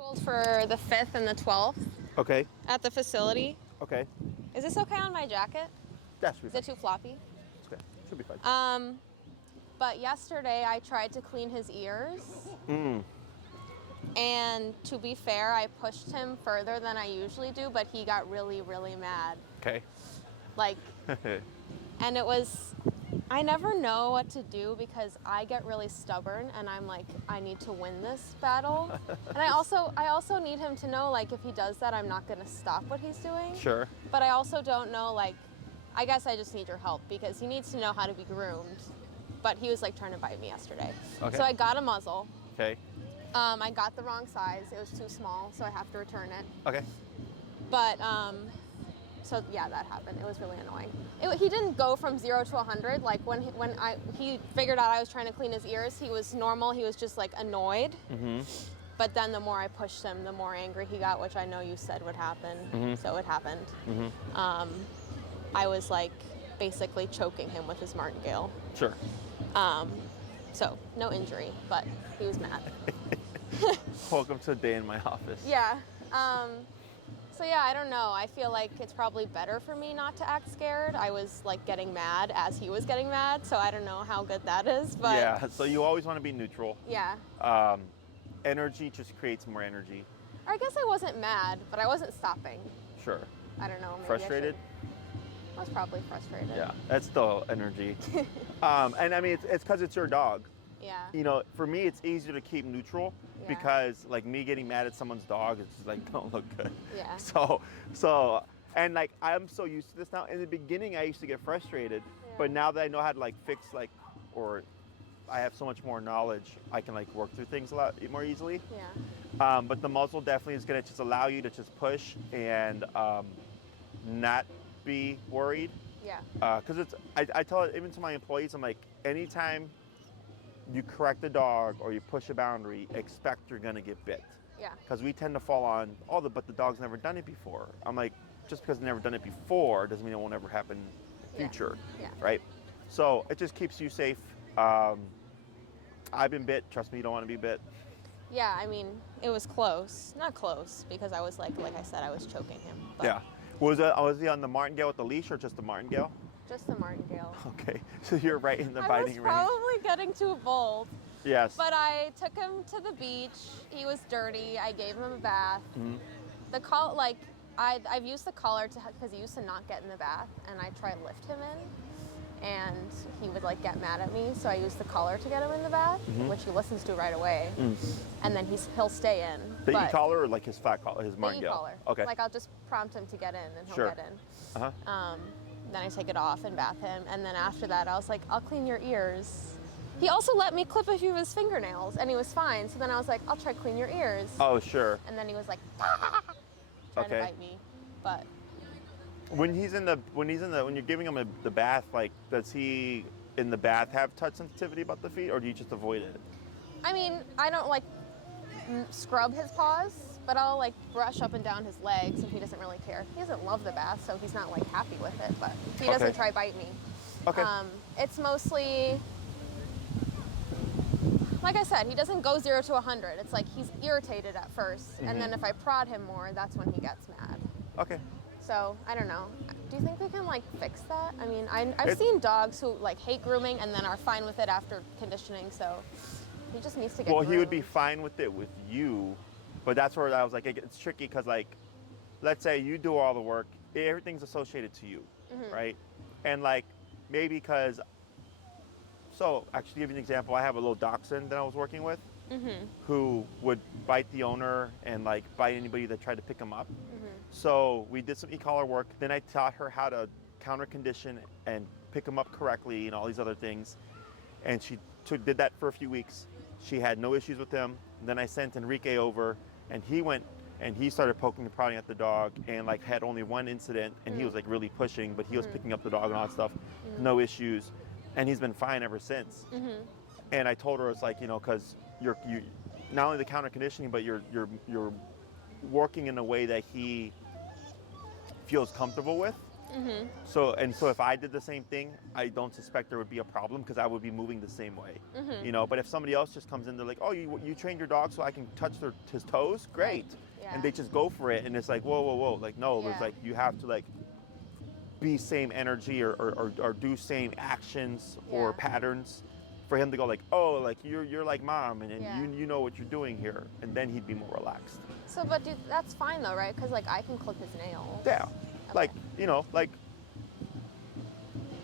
scheduled for the 5th and the 12th. Okay. At the facility. Okay. Is this okay on my jacket? That should be fine. Is it too floppy? It's okay. Should be fine. But yesterday I tried to clean his ears. And to be fair, I pushed him further than I usually do, but he got really, really mad. Okay. Like, and it was, I never know what to do because I get really stubborn and I'm like, I need to win this battle. And I also need him to know, like, if he does that, I'm not going to stop what he's doing. Sure. But I also don't know, like, I guess I just need your help because he needs to know how to be groomed. But he was like trying to bite me yesterday. Okay. So I got a muzzle. Okay. I got the wrong size. It was too small, so I have to return it. Okay. But, so yeah, that happened. It was really annoying. He didn't go from 0 to 100. Like when he figured out I was trying to clean his ears, he was normal. He was just like annoyed. But then the more I pushed him, the more angry he got, which I know you said would happen. So it happened. I was like basically choking him with his martingale. Sure. So no injury, but he was mad. Welcome to a day in my office. Yeah. So yeah, I don't know. I feel like it's probably better for me not to act scared. I was like getting mad as he was getting mad, so I don't know how good that is. But yeah, so you always want to be neutral. Yeah. Energy just creates more energy. Or I guess I wasn't mad, but I wasn't stopping. Sure. I don't know. Maybe Frustrated? I was probably frustrated. Yeah, that's still energy. And I mean, it's because it's your dog. Yeah. You know, for me, it's easier to keep neutral because, like, me getting mad at someone's dog, it's just like, don't look good. Yeah. So, and like, I'm so used to this now. In the beginning, I used to get frustrated, but now that I know how to like fix, like, or I have so much more knowledge, I can like work through things a lot more easily. Yeah. But the muzzle definitely is going to just allow you to just push and not be worried. Yeah. Because I tell it even to my employees, I'm like, anytime you correct a dog or you push a boundary, expect you're gonna get bit. Yeah. Because we tend to fall on, but the dog's never done it before. I'm like, just because they've never done it before doesn't mean it won't ever happen in the future. Yeah. Right? So it just keeps you safe. I've been bit. Trust me, you don't want to be bit. Yeah, I mean, it was close. Not close, because I was like I said, I was choking him. But Yeah. Was he on the martingale with the leash or just the martingale? Just the martingale. Okay, so you're right in the biting range. I was probably getting too bold. Yes. But I took him to the beach. He was dirty. I gave him a bath. The collar, like, I've used the collar because he used to not get in the bath, and I try to lift him in, and he would like get mad at me. So I used the collar to get him in the bath, which he listens to right away, and then he'll stay in. The e-collar or like his fat collar, his martingale? The e-collar. Okay. Like I'll just prompt him to get in, and he'll Sure. get in. Then I take it off and bath him, and then after that I was like, I'll clean your ears. He also let me clip a few of his fingernails, and he was fine. So then I was like, I'll try to clean your ears. Oh, sure. And then he was like, trying to bite me. But when you're giving him the bath, like, does he in the bath have touch sensitivity about the feet, or do you just avoid it? I mean, I don't like scrub his paws, but I'll like brush up and down his legs, and he doesn't really care. He doesn't love the bath, so he's not like happy with it, but he doesn't try bite me. Okay. It's mostly, like I said, he doesn't go 0 to 100. It's like he's irritated at first, and then if I prod him more, that's when he gets mad. Okay. So, I don't know. Do you think we can like fix that? I mean, I've seen dogs who like hate grooming and then are fine with it after conditioning, so he just needs to get groomed. He would be fine with it with you, but that's where I was like, it's tricky because, like, let's say you do all the work, everything's associated to you, right? And like, maybe because, so actually to give you an example, I have a little dachshund that I was working with who would bite the owner and like bite anybody that tried to pick him up. So we did some e-collar work. Then I taught her how to counter condition and pick him up correctly and all these other things. And she did that for a few weeks. She had no issues with him. And then I sent Enrique over, and he went and he started poking and prodding at the dog, and like had only one incident, and he was like really pushing, but he was picking up the dog and all that stuff, no issues, and he's been fine ever since. And I told her, it's like, you know, because you not only the counter conditioning, but you're working in a way that he feels comfortable with. So if I did the same thing, I don't suspect there would be a problem because I would be moving the same way. You know, but if somebody else just comes in, they're like, oh, you trained your dog so I can touch his toes? Great. Yeah. And they just go for it, and it's like, whoa, whoa, whoa. Like, no, Yeah. it's like you have to like be same energy or do same actions or Yeah. patterns for him to go like, oh, like you're like mom, and Yeah. you know what you're doing here, and then he'd be more relaxed. So, but dude, that's fine though, right? Because like I can clip his nails. Yeah, Okay. like, you know, like,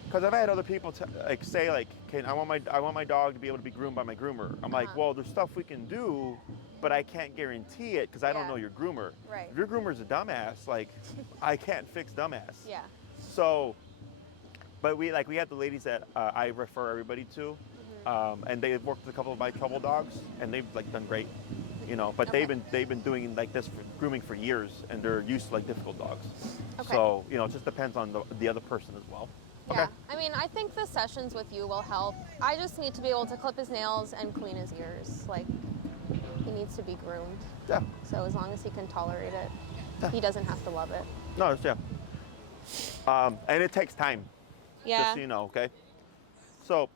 because I've had other people like say like, I want my dog to be able to be groomed by my groomer. I'm like, well, there's stuff we can do, but I can't guarantee it because I don't Yeah. know your groomer. Right. If your groomer's a dumbass, like, I can't fix dumbass. Yeah. So, but we have the ladies that I refer everybody to, and they've worked with a couple of my trouble dogs, and they've like done great, you know. But Okay. they've been doing like this grooming for years, and they're used to like difficult dogs. Okay. So, you know, it just depends on the other person as well. Yeah. Okay. I mean, I think the sessions with you will help. I just need to be able to clip his nails and clean his ears. Like, he needs to be groomed. Yeah. So as long as he can tolerate it, Yeah. he doesn't have to love it. No, it's, yeah. And it takes time. Yeah. Just so you know, okay? So,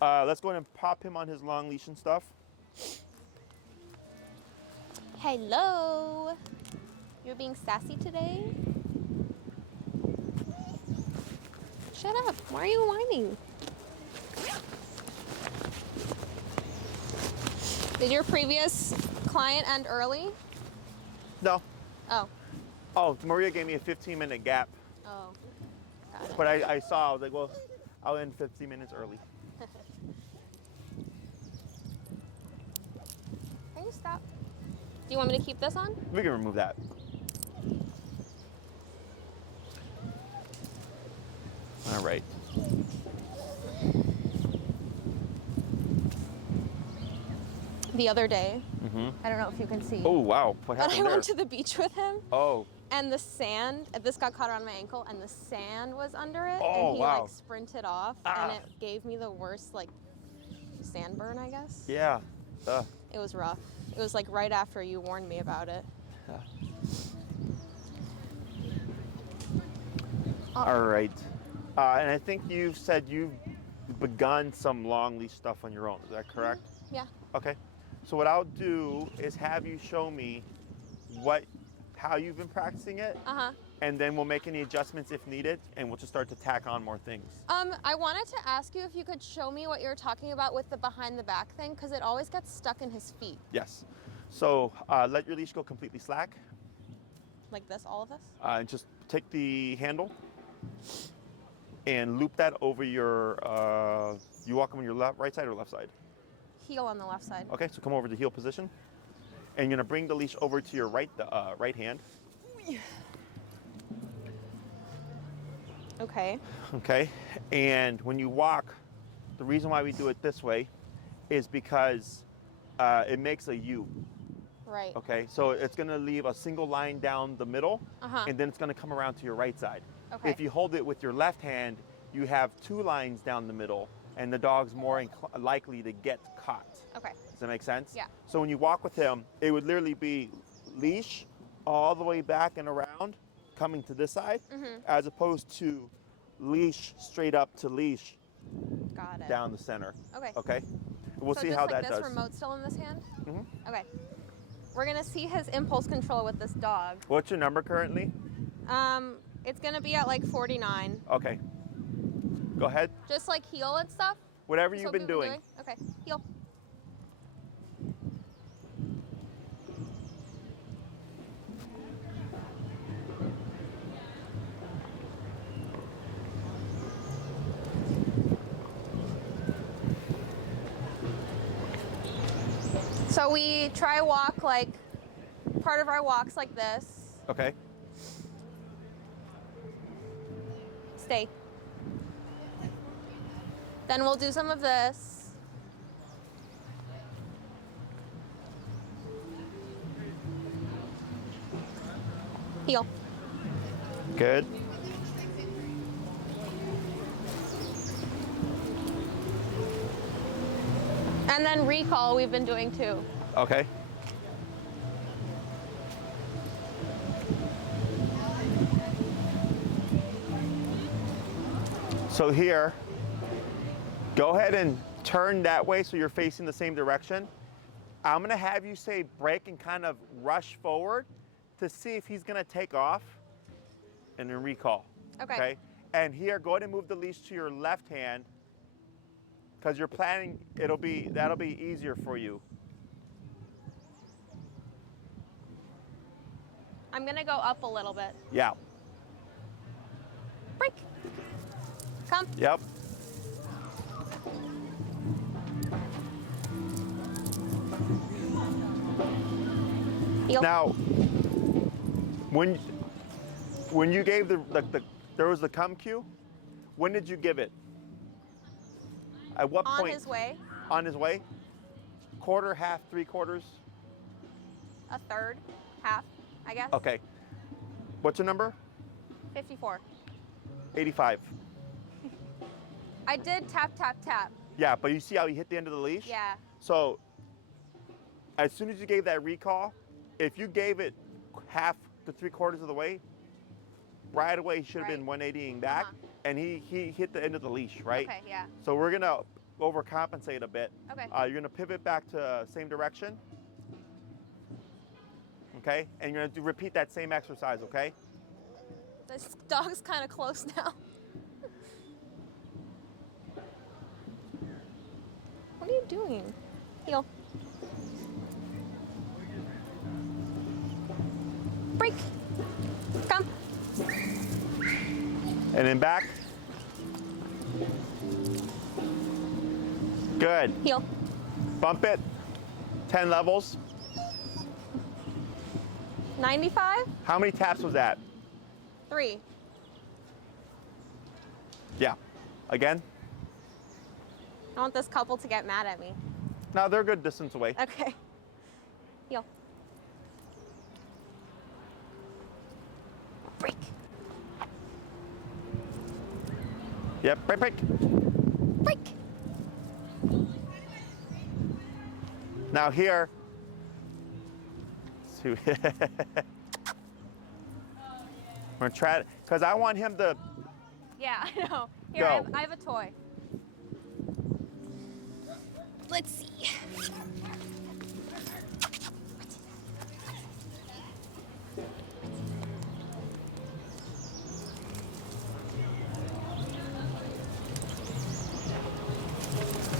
let's go ahead and pop him on his long leash and stuff. Hello. You're being sassy today? Shut up. Why are you whining? Did your previous client end early? No. Oh. Oh, Maria gave me a 15-minute gap, Oh. Got it. but I saw, I was like, well, I'll end 15 minutes early. Can you stop? Do you want me to keep this on? We can remove that. All right. The other day, I don't know if you can see, Oh, wow. What but happened I there? went to the beach with him, Oh, and the sand, this got caught around my ankle, and the sand was under it, Oh, and he wow. like sprinted off, Ah. and it gave me the worst like sandburn, I guess. yeah. It was rough. It was like right after you warned me about it. All right. And I think you've said you've begun some long leash stuff on your own. Is that correct? Yeah. Okay. So what I'll do is have you show me how you've been practicing it, Uh-huh. and then we'll make any adjustments if needed, and we'll just start to tack on more things. I wanted to ask you if you could show me what you're talking about with the behind the back thing, because it always gets stuck in his feet. Yes. So let your leash go completely slack, Like this, all of us? and just take the handle and loop that over your. You walk on your right side or left side? Heel on the left side. Okay, so come over to heel position, and you're gonna bring the leash over to your right hand. Okay. Okay, and when you walk, the reason why we do it this way is because it makes a U. Right. Okay, so it's gonna leave a single line down the middle, Uh-huh. and then it's gonna come around to your right side. Okay. If you hold it with your left hand, you have two lines down the middle, and the dog's more likely to get caught. Okay. Does that make sense? Yeah. So when you walk with him, it would literally be leash all the way back and around, coming to this side, as opposed to leash straight up to leash Got it. down the center. Okay. Okay? We'll So see just how like that this, does. remote still in this hand? Mhm. Okay. We're gonna see his impulse control with this dog. What's your number currently? It's gonna be at like 49. Okay. Go ahead. Just like heel and stuff? Whatever That's you've what been we've doing. Okay, heel. So we try walk like, part of our walks like this. Okay. Stay. Then we'll do some of this. Heel. Good. And then recall we've been doing too. Okay. So here, go ahead and turn that way so you're facing the same direction. I'm gonna have you say break and kind of rush forward to see if he's gonna take off and then recall. Okay. And here, go ahead and move the leash to your left hand because you're planning, that'll be easier for you. I'm gonna go up a little bit. Yeah. Break. Come. Yep. Heel. Now, when you gave there was the come cue, when did you give it? At what point? On his way. On his way? Quarter, half, 3/4? A third, half, I guess. Okay. What's your number? 54. 85. I did tap, tap, tap. Yeah, but you see how he hit the end of the leash? Yeah. So, as soon as you gave that recall, if you gave it half to 3/4 of the way, right away he should have been 180ing back, and he hit the end of the leash, right? Okay, yeah. So we're gonna overcompensate a bit. Okay. You're gonna pivot back to same direction. Okay, and you're gonna repeat that same exercise, okay? This dog's kind of close now. What are you doing? Heel. Break. Come. And then back. Good. Heel. Bump it. 10 levels. 95? How many taps was that? 3. Yeah. Again? I want this couple to get mad at me. No, they're a good distance away. Okay. Heel. Break. Yep, break, break. Break. Now here. We're gonna try it, because I want him to. Yeah, I know. Here, Go. I have a toy. Let's see.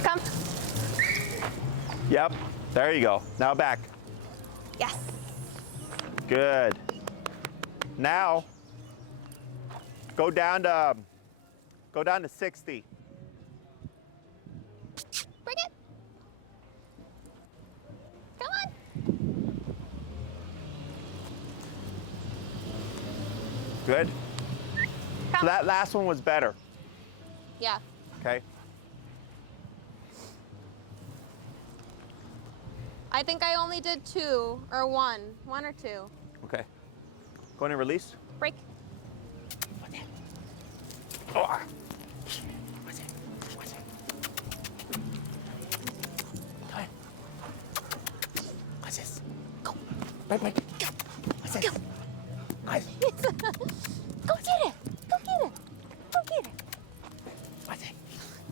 Come. Yep, there you go. Now back. Yes. Good. Now, go down to 60. Bring it. Come on. Good. So Come. that last one was better. Yeah. Okay. I think I only did 2 or 1 or 2. Okay. Go ahead and release. Break. Oh. What's it? What's it? Go ahead. What's this? Go. Break, break. Go. What's this? Go. Nice. Go get it. Go get it. Go get it. What's it?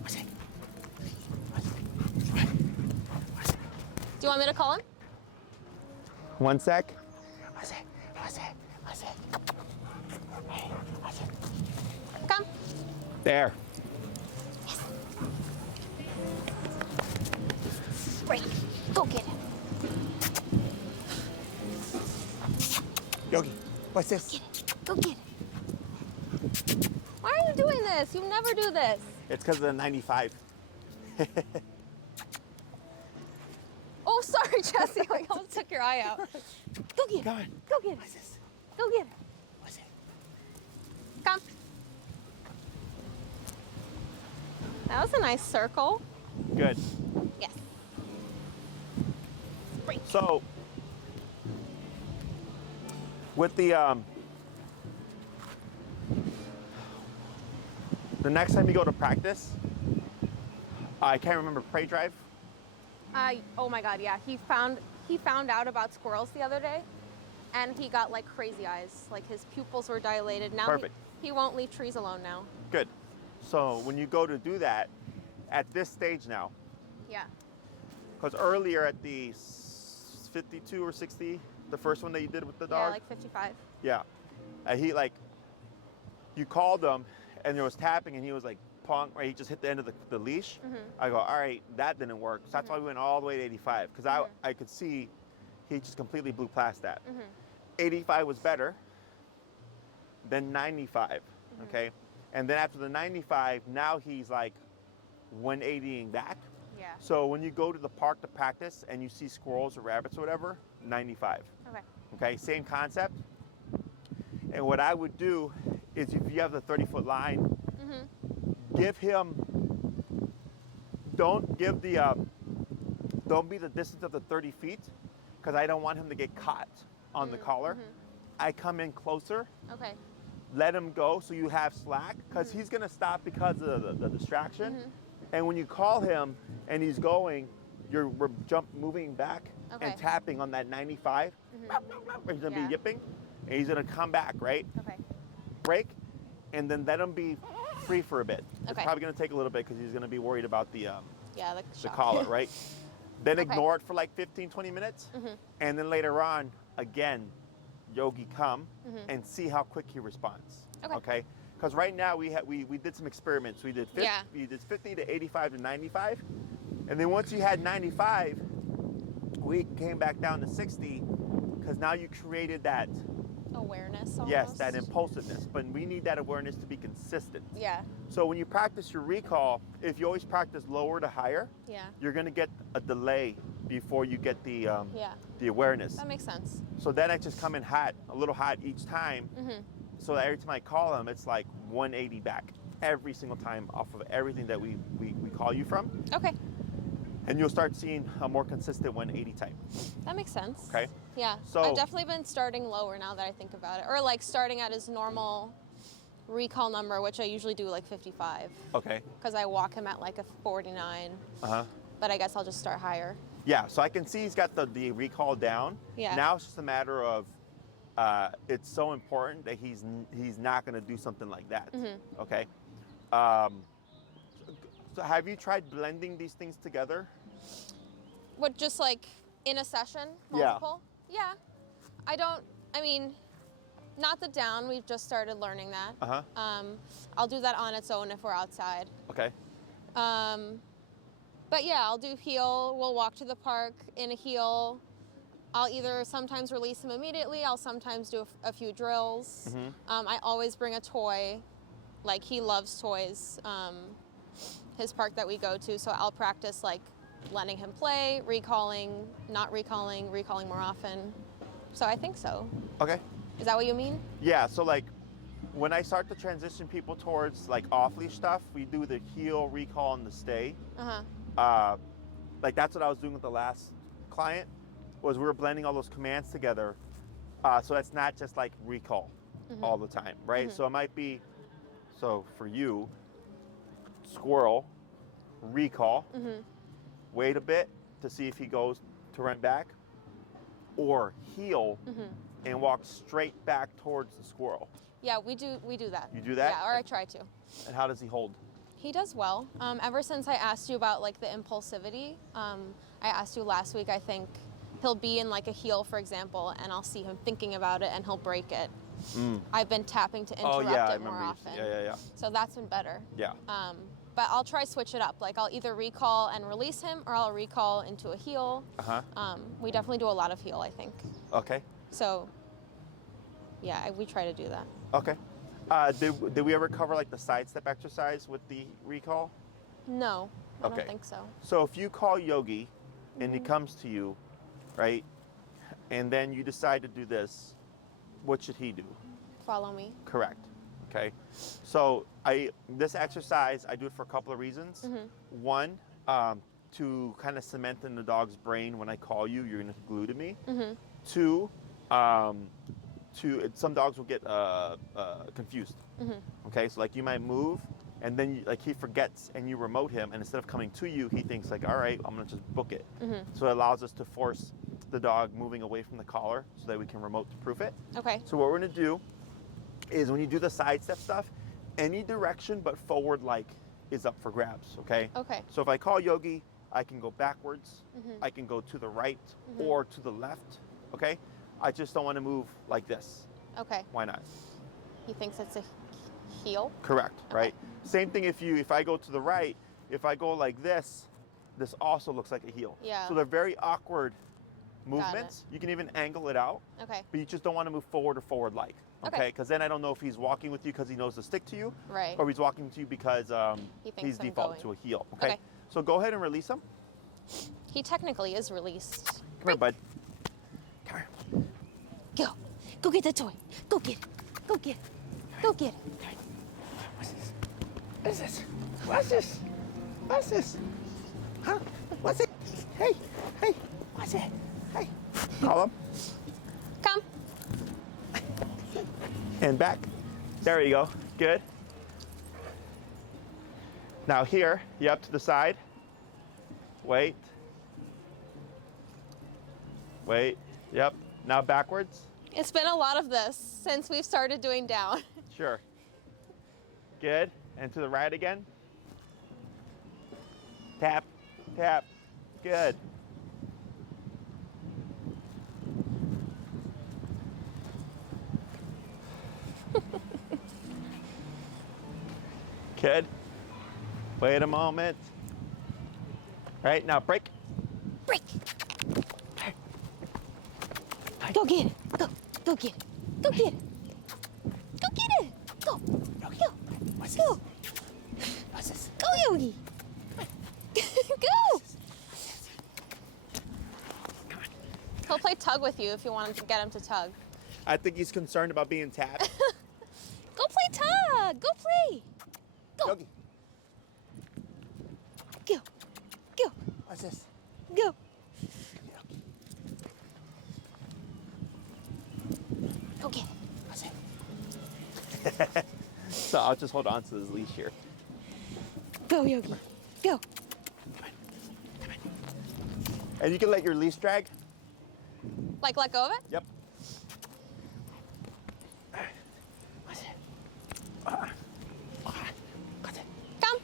What's it? Do you want me to call him? 1 sec. What's it? What's it? What's it? Hey, what's it? Come. There. Break. Go get it. Yogi, what's this? Go get it. Why are you doing this? You never do this. It's because of the 95. Oh, sorry, Jesse. I almost took your eye out. Go get it. Go on. Go get it. What's this? Go get it. What's it? Come. That was a nice circle. Good. Yes. Break. So, with the next time you go to practice, I can't remember, prey drive. Oh my God, yeah. He found out about squirrels the other day, and he got like crazy eyes. Like his pupils were dilated. Now Perfect. he won't leave trees alone now. Good. So when you go to do that, at this stage now, Yeah. because earlier at the 52 or 60, the first one that you did with the Yeah, dog, like 55. yeah, he like, you called him and there was tapping and he was like, pong, right? He just hit the end of the leash. I go, all right, that didn't work. So that's why we went all the way to 85 because I could see he just completely blew past that. 85 was better than 95, okay? And then after the 95, now he's like 180ing back. Yeah. So when you go to the park to practice and you see squirrels or rabbits or whatever, 95. Okay. Okay, same concept. And what I would do is if you have the 30-foot line, give him, don't give the, don't be the distance of the 30 feet because I don't want him to get caught on the collar. I come in closer, Okay. let him go so you have slack because he's going to stop because of the distraction. And when you call him and he's going, we're moving back and tapping on that 95. He's going to be yipping and he's going to come back, right? Okay. Break and then let him be free for a bit. It's Okay. probably going to take a little bit because he's going to be worried about the Yeah, like shock. collar, right? Then Okay. ignore it for like 15, 20 minutes. And then later on, again, Yogi come and see how quick he responds. Okay. Because right now we did some experiments. We did 50, Yeah. we did 50 to 85 to 95. And then once you had 95, we came back down to 60 because now you created that, Awareness almost. yes, that impulsiveness. But we need that awareness to be consistent. Yeah. So when you practice your recall, if you always practice lower to higher, Yeah. you're going to get a delay before you get the Yeah. the awareness. That makes sense. So then I just come in hot, a little hot each time. So that every time I call him, it's like 180 back every single time off of everything that we call you from. Okay. And you'll start seeing a more consistent 180 type. That makes sense. Okay. Yeah. So- I've definitely been starting lower now that I think about it. Or like starting at his normal recall number, which I usually do like 55. Okay. Because I walk him at like a 49. Uh-huh. But I guess I'll just start higher. Yeah, so I can see he's got the recall down. Yeah. Now it's just a matter of, it's so important that he's not going to do something like that. Okay. So have you tried blending these things together? What, just like in a session, Yeah. multiple? Yeah. I mean, not the down, we've just started learning that. Uh-huh. I'll do that on its own if we're outside. Okay. But yeah, I'll do heel, we'll walk to the park in a heel. I'll either sometimes release him immediately, I'll sometimes do a few drills. I always bring a toy, like he loves toys, his park that we go to, so I'll practice like letting him play, recalling, not recalling, recalling more often. So I think so. Okay. Is that what you mean? Yeah, so like when I start to transition people towards like off-leash stuff, we do the heel, recall, and the stay. Like that's what I was doing with the last client, was we were blending all those commands together. So it's not just like recall all the time, right? So it might be, so for you, squirrel, recall, wait a bit to see if he goes to run back, or heel and walk straight back towards the squirrel. Yeah, we do that. You do that? Yeah, or I try to. And how does he hold? He does well. Ever since I asked you about like the impulsivity, I asked you last week, I think he'll be in like a heel, for example, and I'll see him thinking about it and he'll break it. I've been tapping to interrupt I it more remember. often. Yeah. So that's been better. Yeah. But I'll try switch it up. Like I'll either recall and release him or I'll recall into a heel. We definitely do a lot of heel, I think. Okay. So yeah, we try to do that. Okay. Did we ever cover like the sidestep exercise with the recall? No, I Okay. don't think so. So if you call Yogi and he comes to you, right, and then you decide to do this, what should he do? Follow me. Correct. Okay. So this exercise, I do it for a couple of reasons. One, to kind of cement in the dog's brain when I call you, you're going to glue to me. Two, some dogs will get confused. Okay, so like you might move and then like he forgets and you remote him, and instead of coming to you, he thinks like, all right, I'm gonna just book it. So it allows us to force the dog moving away from the collar so that we can remote to proof it. Okay. So what we're gonna do is when you do the sidestep stuff, any direction but forward like is up for grabs, okay? Okay. So if I call Yogi, I can go backwards, I can go to the right or to the left, okay? I just don't want to move like this. Okay. Why not? He thinks it's a heel? Correct, right? Same thing if I go to the right, if I go like this also looks like a heel. Yeah. So they're very awkward movements. You can even angle it out, Okay. but you just don't want to move forward or forward like, okay? Because then I don't know if he's walking with you because he knows to stick to you, Right. or he's walking to you because He thinks he's I'm default going. to a heel, okay? Okay. So go ahead and release him. He technically is released. Come here, bud. Come here. Go. Go get the toy. Go get it. Go get it. Go get it. What's this? What is this? What's this? What's this? Huh? What's it? Hey, hey, what's it? Hey. Call him. Come. And back. There you go. Good. Now here, you up to the side. Wait. Wait. Yep. Now backwards. It's been a lot of this since we've started doing down. Sure. Good. And to the right again. Tap, tap. Good. Good. Wait a moment. Right, now break. Break. Go get it. Go. Go get it. Go get it. Go get it. Go. Go. What's Go. this? What's this? Go, Yogi. Go. He'll play tug with you if you want him to get him to tug. I think he's concerned about being tapped. Go play tug. Go play. Go. Yogi. Go. Go. What's this? Go. Go get it. What's it? So I'll just hold on to this leash here. Go, Yogi. Go. Come on. Come on. And you can let your leash drag. Like let go of it? Yep. What's it? What's it? Come.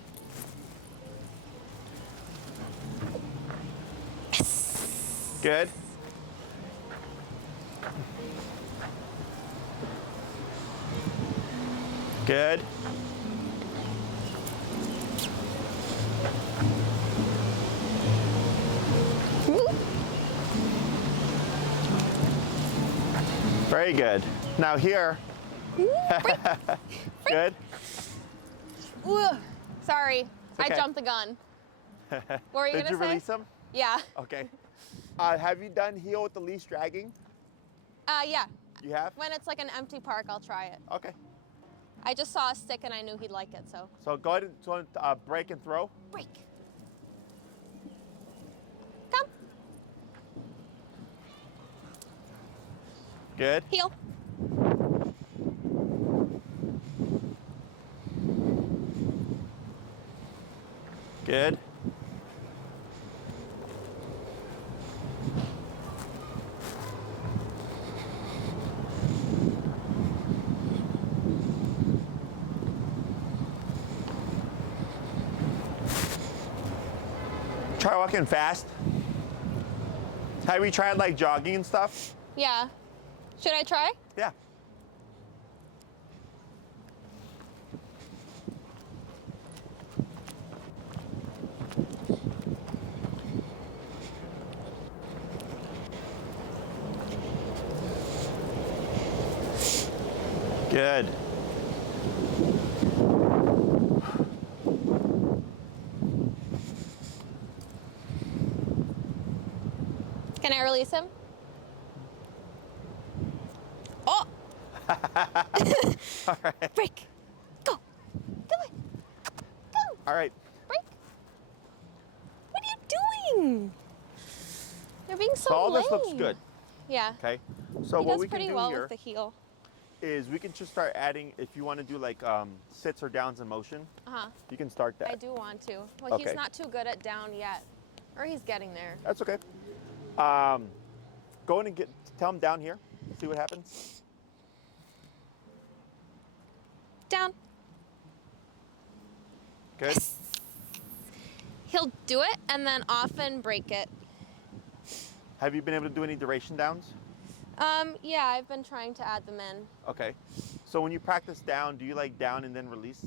Good. Good. Very good. Now here. Good. Ooh, sorry, okay. I jumped the gun. What were you Did gonna you say? release him? Yeah. Okay. Have you done heel with the leash dragging? Yeah. You have? When it's like an empty park, I'll try it. Okay. I just saw a stick and I knew he'd like it, so. So go ahead and break and throw. Break. Come. Good. Heel. Good. Try walking fast. Have you tried like jogging and stuff? Yeah. Should I try? Yeah. Good. Can I release him? Oh! All right. Break. Go. Go on. Go. All right. Break. What are you doing? You're being so So all this lame. looks good. Yeah. Okay. So He what does we can pretty do well here with the heel. is we can just start adding, if you want to do like sits or downs in motion, Uh-huh. you can start that. I do want to. Well, Okay. he's not too good at down yet. Or he's getting there. That's okay. Go in and tell him down here. See what happens. Down. Good. He'll do it and then often break it. Have you been able to do any duration downs? Yeah, I've been trying to add them in. Okay. So when you practice down, do you like down and then release?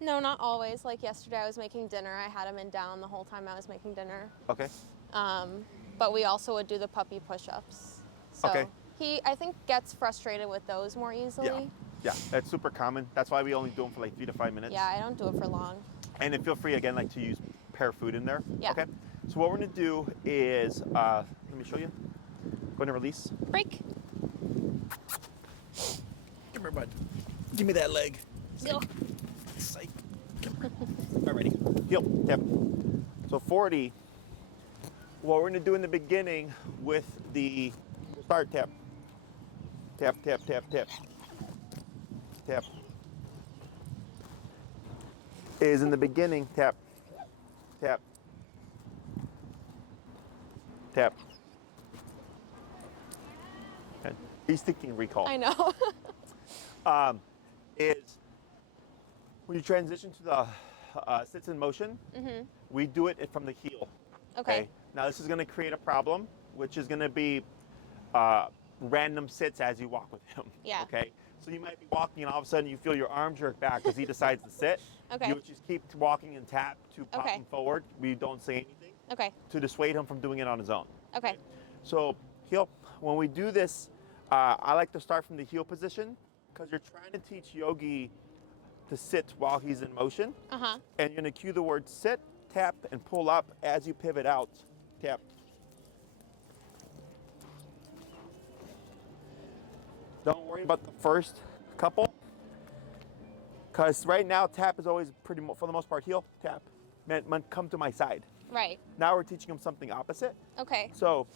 No, not always. Like yesterday I was making dinner. I had him in down the whole time I was making dinner. Okay. But we also would do the puppy push-ups. So Okay. he, I think, gets frustrated with those more easily. Yeah, that's super common. That's why we only do them for like 3 to 5 minutes. Yeah, I don't do it for long. And then feel free again, like to use pair food in there. Yeah. Okay. So what we're gonna do is, let me show you. Go ahead and release. Break. Come here, bud. Give me that leg. Yo. Psych. Alrighty. Heel, tap. So 40. What we're gonna do in the beginning with the start tap. Tap, tap, tap, tap. Tap. Is in the beginning, tap, tap, tap. Okay. He's thinking recall. I know. Is when you transition to the sits in motion, we do it from the heel. Okay. Now this is going to create a problem, which is going to be random sits as you walk with him. Yeah. Okay. So you might be walking and all of a sudden you feel your arm jerk back because he decides to sit. Okay. You just keep walking and tap to pop Okay. him forward. We don't say anything Okay. to dissuade him from doing it on his own. Okay. So heel, when we do this, I like to start from the heel position because you're trying to teach Yogi to sit while he's in motion. Uh-huh. And you're gonna cue the word sit, tap, and pull up as you pivot out. Tap. Don't worry about the first couple, because right now tap is always for the most part, heel, tap. Man, come to my side. Right. Now we're teaching him something opposite. Okay. So,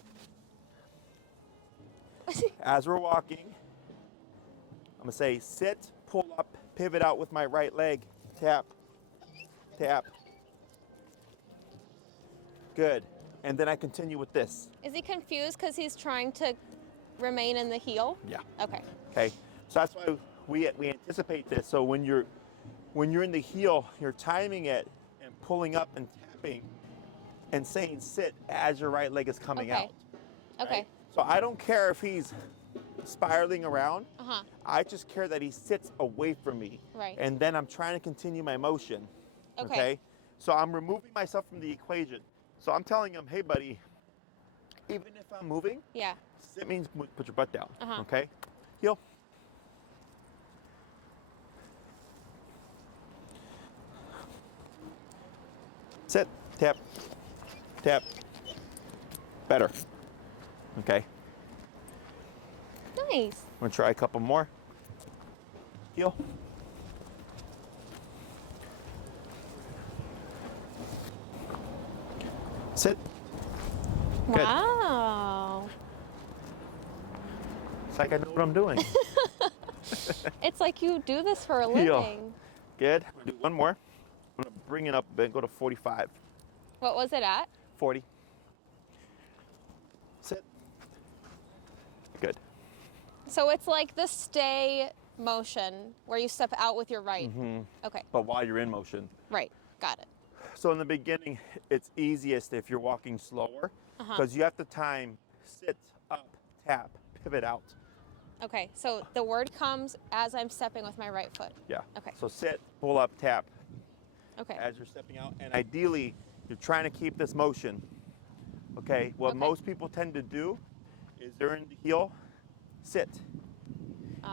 as we're walking, I'm gonna say sit, pull up, pivot out with my right leg, tap, tap. Good. And then I continue with this. Is he confused because he's trying to remain in the heel? Yeah. Okay. Okay. So that's why we anticipate this. So when you're in the heel, you're timing it and pulling up and tapping and saying sit as your right leg is coming Okay. out. Okay. Right? So I don't care if he's spiraling around. Uh-huh. I just care that he sits away from me. Right. And then I'm trying to continue my motion. Okay. So I'm removing myself from the equation. So I'm telling him, hey buddy, even if I'm moving, Yeah. sit means put your butt down. Uh-huh. Okay? Heel. Sit, tap, tap. Better. Okay. Nice. I'm gonna try a couple more. Heel. Sit. Good. Wow. It's like I know what I'm doing. It's like you do this for a Heel. living. Good. I'm gonna do one more. I'm gonna bring it up a bit, go to 45. What was it at? 40. Sit. Good. So it's like the stay motion where you step out with your right. Okay. But while you're in motion. Right. Got it. So in the beginning, it's easiest if you're walking slower Uh-huh. because you have to time sit, up, tap, pivot out. Okay. So the word comes as I'm stepping with my right foot. Yeah. Okay. So sit, pull up, tap Okay. as you're stepping out. And ideally, you're trying to keep this motion. Okay. What Okay. most people tend to do is they're in the heel, sit,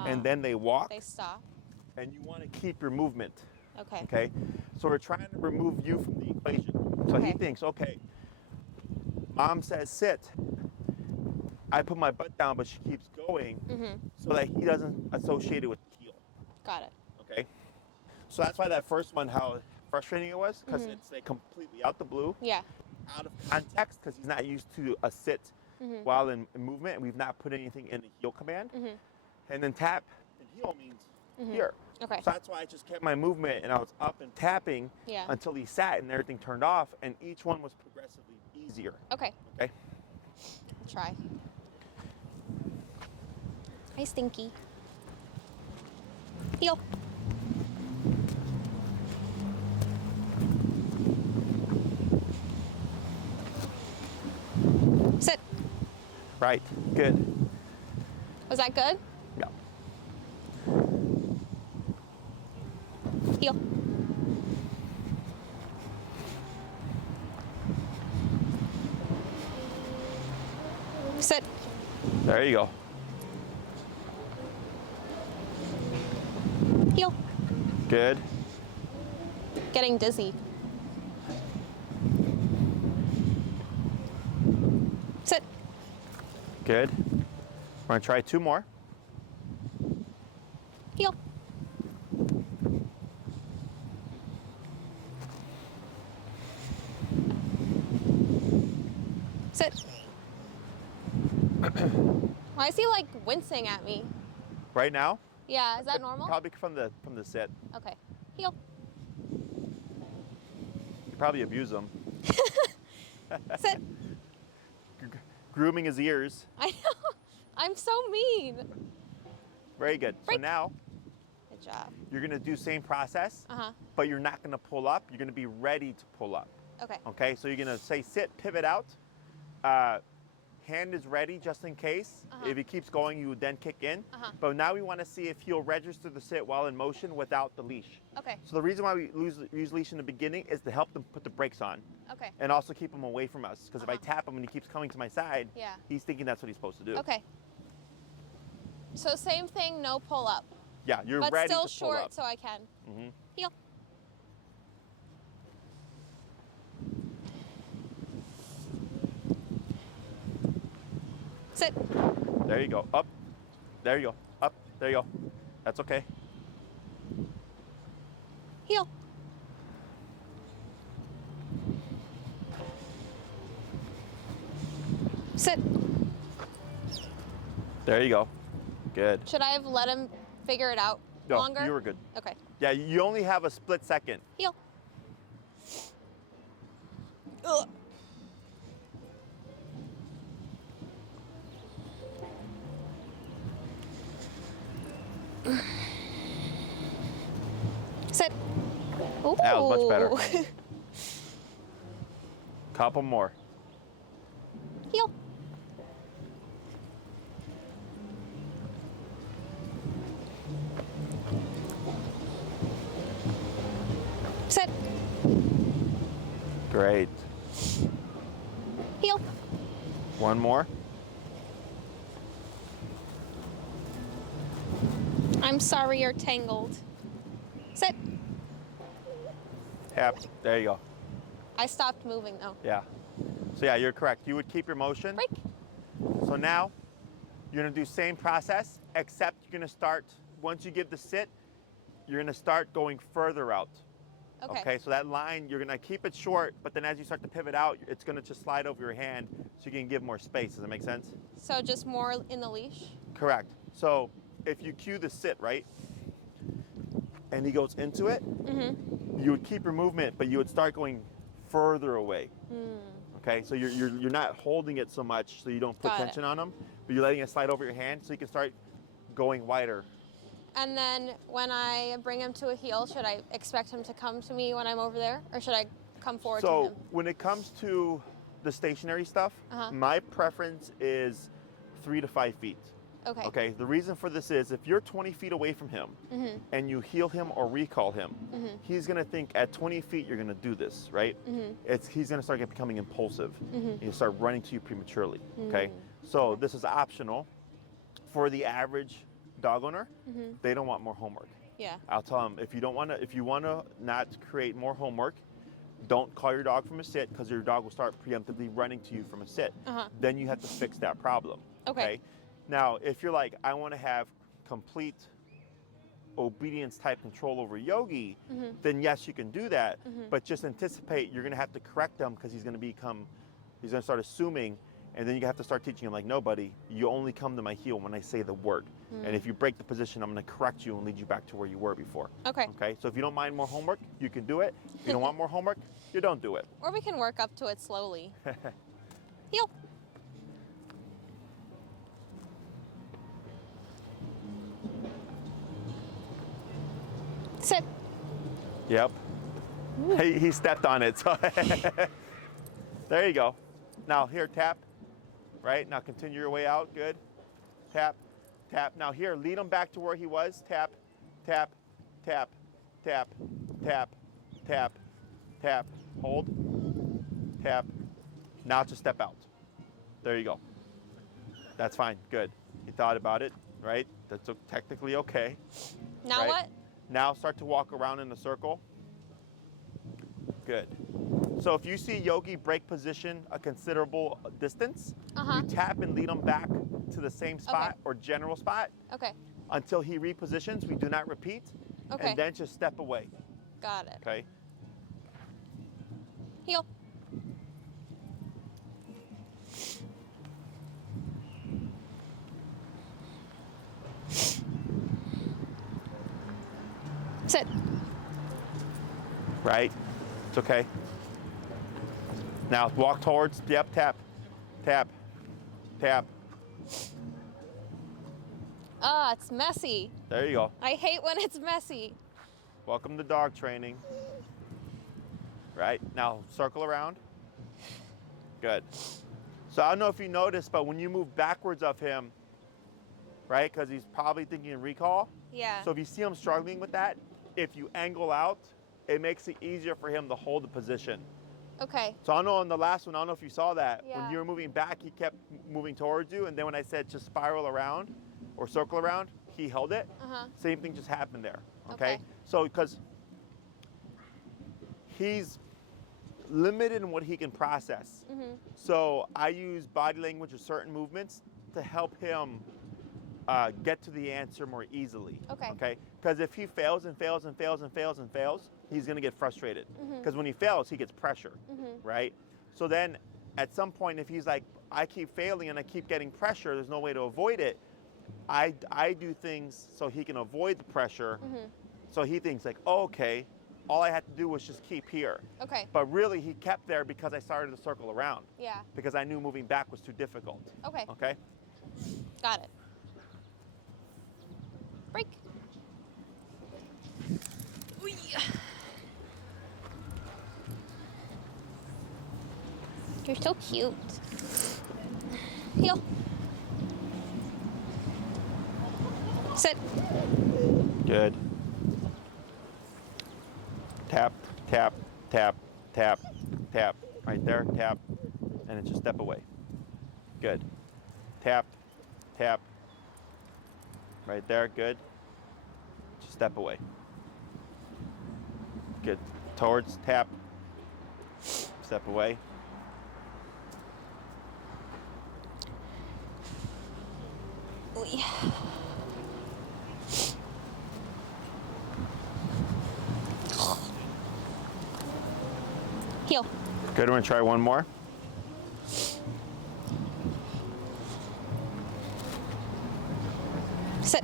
and then they walk, They stop. and you want to keep your movement. Okay. Okay, so we're trying to remove you from the equation. So he Okay. thinks, okay, mom says sit. I put my butt down, but she keeps going so that he doesn't associate it with the heel. Got it. Okay, so that's why that first one, how frustrating it was, because it's like completely out the blue, Yeah. out of context, because he's not used to a sit while in movement, and we've not put anything in the heel command. And then tap and heel means here. Okay. So that's why I just kept my movement and I was up and tapping Yeah. until he sat and everything turned off, and each one was progressively easier. Okay. Okay. I'll try. Hi, Stinky. Heel. Sit. Right. Good. Was that good? Yeah. Heel. Sit. There you go. Heel. Good. Getting dizzy. Sit. Good. We're gonna try 2 more. Heel. Sit. Why is he like wincing at me? Right now? Yeah, is that normal? Probably from the sit. Okay. Heel. You probably abuse him. Sit. Grooming his ears. I know. I'm so mean. Very good. So Break. now Good job. you're gonna do same process, Uh-huh. but you're not gonna pull up. You're gonna be ready to pull up. Okay. Okay, so you're gonna say sit, pivot out. Hand is ready just in case. Uh-huh. If he keeps going, you would then kick in. Uh-huh. But now we want to see if he'll register the sit while in motion without the leash. Okay. So the reason why we use leash in the beginning is to help them put the brakes on Okay. and also keep him away from us. Because if I Uh-huh. tap him and he keeps coming to my side, Yeah. he's thinking that's what he's supposed to do. Okay. So same thing, no pull up. Yeah, you're But ready still to pull short up. so I can. Mhm. Heel. Sit. There you go. Up. There you go. Up. There you go. That's okay. Heel. Sit. There you go. Good. Should I have let him figure it out No, longer? you were good. Okay. Yeah, you only have a split second. Heel. Ugh. Sit. Ooh. That was much better. Couple more. Heel. Sit. Great. Heel. One more. I'm sorry you're tangled. Sit. Tap. There you go. I stopped moving though. Yeah. So yeah, you're correct. You would keep your motion. Break. So now you're gonna do same process, except you're gonna start, once you give the sit, you're gonna start going further out. Okay. So that line, you're gonna keep it short, but then as you start to pivot out, it's gonna just slide over your hand so you can give more space. Does that make sense? So just more in the leash? Correct. So if you cue the sit, right, and he goes into it, Mm-hmm. you would keep your movement, but you would start going further away. Okay, so you're not holding it so much so you don't put Got it. tension on them, but you're letting it slide over your hand so you can start going wider. And then when I bring him to a heel, should I expect him to come to me when I'm over there? Or should I come forward to So him? when it comes to the stationary stuff, Uh-huh. my preference is 3 to 5 feet. Okay. Okay, the reason for this is if you're 20 feet away from him Mm-hmm. and you heel him or recall him, Mm-hmm. he's gonna think at 20 feet you're gonna do this, right? Mm-hmm. He's gonna start becoming impulsive. Mm-hmm. He'll start running to you prematurely, okay? So this is optional. For the average dog owner, Mm-hmm. they don't want more homework. Yeah. I'll tell them, if you wanna not create more homework, don't call your dog from a sit because your dog will start preemptively running to you from a sit. Uh-huh. Then you have to fix that problem. Okay. Now, if you're like, I want to have complete obedience type control over Yogi, Mm-hmm. then yes, you can do that. Mhm. But just anticipate you're going to have to correct him because he's going to start assuming, and then you have to start teaching him like, no, buddy, you only come to my heel when I say the word. And if you break the position, I'm going to correct you and lead you back to where you were before. Okay. Okay, so if you don't mind more homework, you can do it. If you don't want more homework, you don't do it. Or we can work up to it slowly. Heel. Sit. Yep. He stepped on it. So there you go. Now here, tap. right? Now continue your way out, good. Tap, tap. Now here, lead him back to where he was. Tap, tap, tap, tap, tap, tap, tap. Hold, tap. Now to step out. There you go. That's fine, good. You thought about it, right? That's technically okay. Now right? what? Now start to walk around in a circle. Good. So if you see Yogi break position a considerable distance, you tap and lead him back to the same spot or general spot Okay. until he repositions. We do not repeat. Okay. And then just step away. Got it. Okay. Heel. Sit. Right. It's okay. Now walk towards. Yep. Tap. Tap. Tap. Ah, it's messy. There you go. I hate when it's messy. Welcome to dog training. Right. Now circle around. Good. So I don't know if you noticed, but when you move backwards of him, right, because he's probably thinking recall. Yeah. So if you see him struggling with that, if you angle out, it makes it easier for him to hold the position. Okay. So I know on the last one, I don't know if you saw that. Yeah. When you were moving back, he kept moving towards you. And then when I said just spiral around or circle around, he held it. Same thing just happened there. Okay. So because he's limited in what he can process. So I use body language or certain movements to help him get to the answer more easily. Okay. Because if he fails and fails and fails and fails and fails, he's going to get frustrated. Because when he fails, he gets pressure, right? So then at some point, if he's like, I keep failing and I keep getting pressure, there's no way to avoid it. I do things so he can avoid the pressure. So he thinks like, oh, okay, all I had to do was just keep here. Okay. But really, he kept there because I started to circle around. Yeah. Because I knew moving back was too difficult. Okay. Okay? Got it. Break. Ooh. You're so cute. Heel. Sit. Good. Tap, tap, tap, tap, tap. Right there, tap. And then just step away. Good. Tap, tap. Right there, good. Just step away. Good. Towards, tap. Step away. Ooh. Heel. Good, we're gonna try one more. Sit.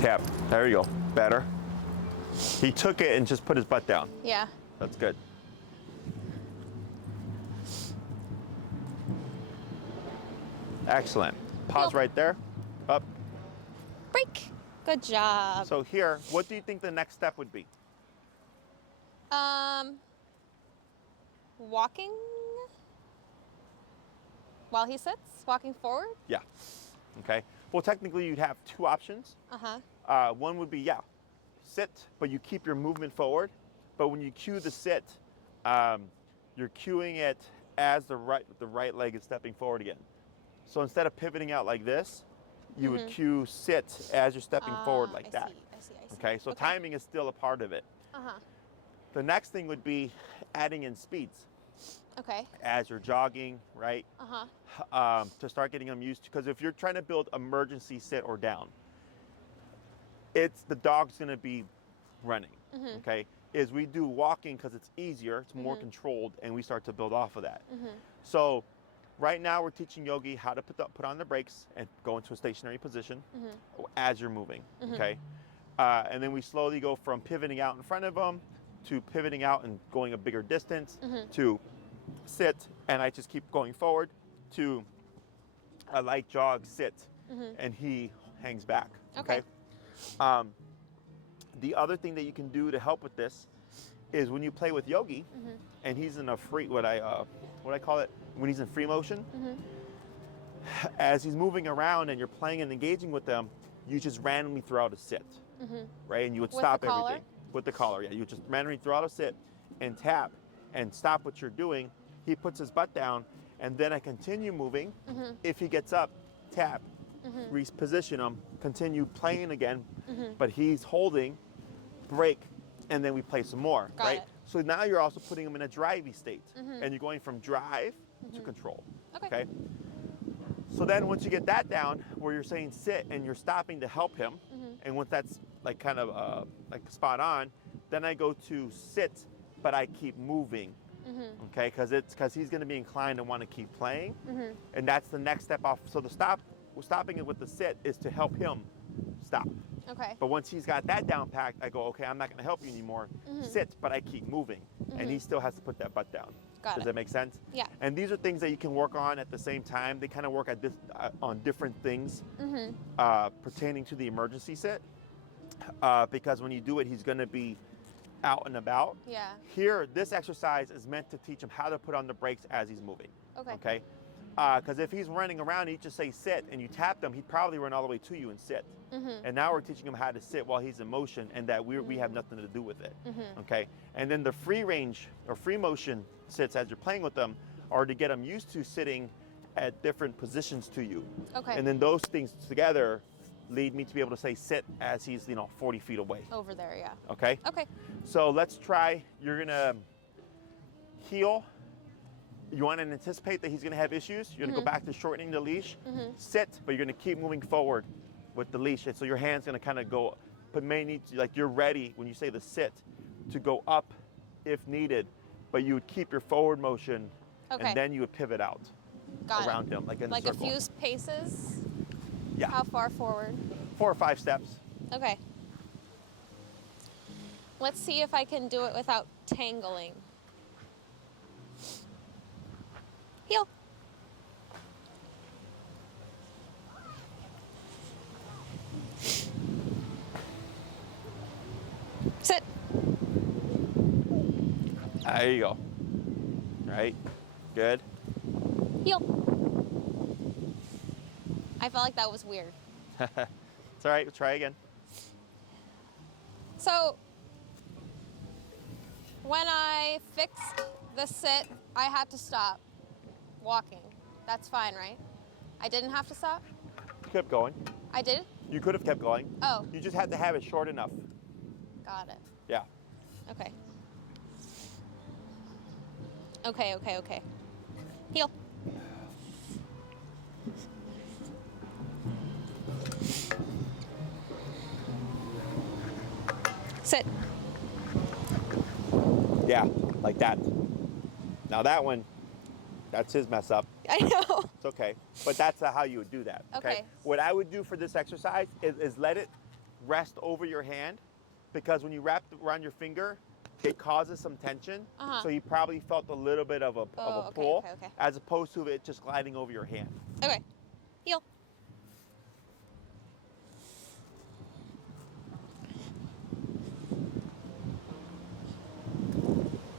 Tap. There you go. Better. He took it and just put his butt down. Yeah. That's good. Excellent. Pause Heel. right there. Up. Break. Good job. So here, what do you think the next step would be? Walking while he sits, walking forward. Yeah. Okay. Well, technically, you'd have two options. One would be, yeah, sit, but you keep your movement forward. But when you cue the sit, you're cueing it as the right leg is stepping forward again. So instead of pivoting out like this, you would cue sit as you're stepping forward like that. I see. Okay. So timing is still a part of it. The next thing would be adding in speeds. Okay. As you're jogging, right? To start getting them used to, because if you're trying to build emergency sit or down, it's the dog's gonna be running, okay? Is we do walking because it's easier, it's more controlled, and we start to build off of that. So right now we're teaching Yogi how to put on the brakes and go into a stationary position as you're moving, okay? And then we slowly go from pivoting out in front of him to pivoting out and going a bigger distance to sit, and I just keep going forward to a light jog, sit, and he hangs back. Okay. The other thing that you can do to help with this is when you play with Yogi, and he's in a free, what I call it, when he's in free motion, as he's moving around and you're playing and engaging with them, you just randomly throw out a sit, right? And you would With stop the collar? everything. With the collar, yeah. You would just randomly throw out a sit and tap and stop what you're doing. He puts his butt down, and then I continue moving. If he gets up, tap, reposition him, continue playing again, but he's holding, break, and then we play some more, Got right? it. So now you're also putting him in a drivey state, and you're going from drive to control, Okay. So then once you get that down, where you're saying sit and you're stopping to help him, and once that's like kind of like spot on, then I go to sit, but I keep moving, okay? Because he's going to be inclined to want to keep playing, and that's the next step off. So the stopping it with the sit is to help him stop. Okay. But once he's got that down packed, I go, okay, I'm not going to help you anymore. Sit, but I keep moving, and he still has to put that butt down. Got Does it. that make sense? Yeah. And these are things that you can work on at the same time. They kind of work on different things pertaining to the emergency sit, because when you do it, he's going to be out and about. Yeah. Here, this exercise is meant to teach him how to put on the brakes as he's moving. Okay. Okay? Because if he's running around and you just say sit and you tap him, he'd probably run all the way to you and sit. And now we're teaching him how to sit while he's in motion, and that we have nothing to do with it. Okay? And then the free range or free motion sits as you're playing with them are to get them used to sitting at different positions to you. Okay. And then those things together lead me to be able to say sit as he's 40 feet away. Over there, yeah. Okay? Okay. So let's try. You're gonna heel. You want to anticipate that he's gonna have issues. You're gonna go back to shortening the leash. Sit, but you're gonna keep moving forward with the leash. And so your hand's gonna kind of go, but may need to, like you're ready when you say the sit to go up if needed, but you would keep your forward motion, Okay. and then you would pivot out Got around it. him, like in Like a a circle. few paces? Yeah, How far forward? 4 or 5 steps. Okay. Let's see if I can do it without tangling. Heel. Sit. There you go. Right, good. Heel. I felt like that was weird. It's all right. We'll try again. So, when I fixed the sit, I had to stop walking. That's fine, right? I didn't have to stop? You kept going. I did? You could have kept going. Oh, You just had to have it short enough. got it. Yeah. Okay. Okay. Heel. Sit. Yeah, like that. Now that one, that's his mess up. I know. It's okay. But that's how you would do that. Okay. What I would do for this exercise is let it rest over your hand, because when you wrap it around your finger, it causes some tension. Uh-huh. So you probably felt a little bit of a okay, pull, okay. as opposed to it just gliding over your hand. Okay. Heel.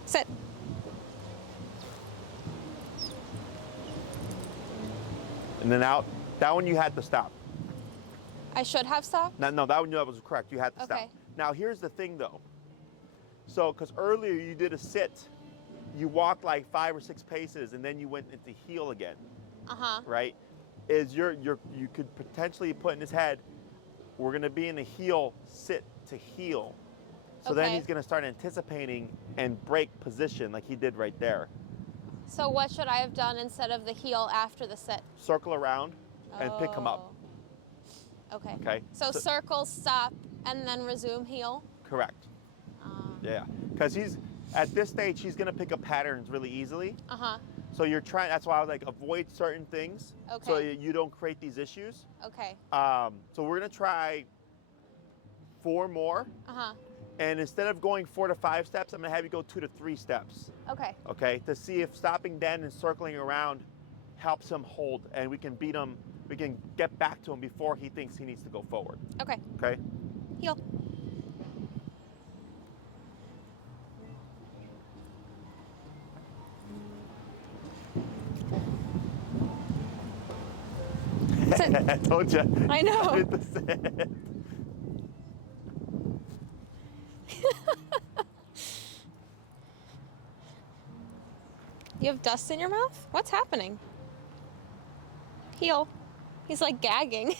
Sit. And then out. That one you had to stop. I should have stopped? No, that one that was correct. You had to Okay. stop. Now here's the thing though. So, because earlier you did a sit, you walked like 5 or 6 paces, and then you went into heel again, Uh-huh. right? Is you could potentially put in his head, we're gonna be in a heel sit to heel. So then Okay. he's gonna start anticipating and break position like he did right there. So what should I have done instead of the heel after the sit? Circle around and pick him up. Oh. Okay. Okay. So circle, stop, and then resume heel? Correct. Yeah. Because he's at this stage, he's gonna pick up patterns really easily. Uh-huh. So you're trying. That's why I was like, avoid certain things, so Okay. you don't create these issues. Okay. So we're gonna try 4 more, Uh-huh. and instead of going 4 to 5 steps, I'm gonna have you go 2 to 3 steps. Okay. Okay, to see if stopping then and circling around helps him hold, and we can beat him. We can get back to him before he thinks he needs to go forward. Okay. Okay. Heel. Sit. I told you. I know. Hit the sit. You have dust in your mouth? What's happening? Heel. He's like gagging.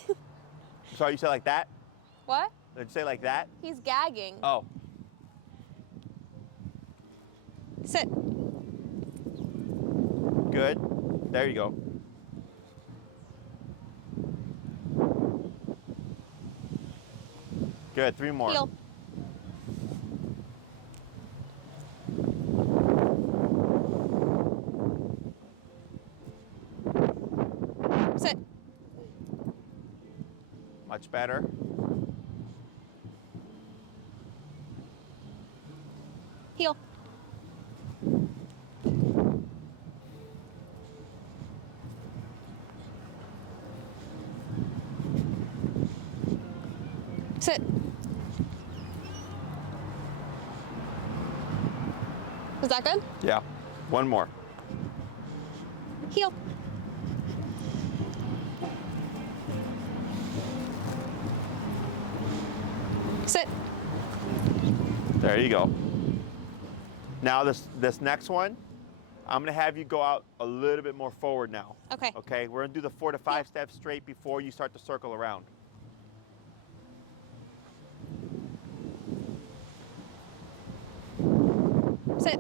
Sorry, you said like that? What? Did you say like that? He's gagging. Oh. Sit. Good. There you go. Good. 3 more. Heel. Sit. Much better. Heel. Sit. Is that good? Yeah. 1 more. Heel. Sit. There you go. Now this next one, I'm gonna have you go out a little bit more forward now. Okay. Okay, we're gonna do the 4 to 5 steps straight before you start to circle around. Sit.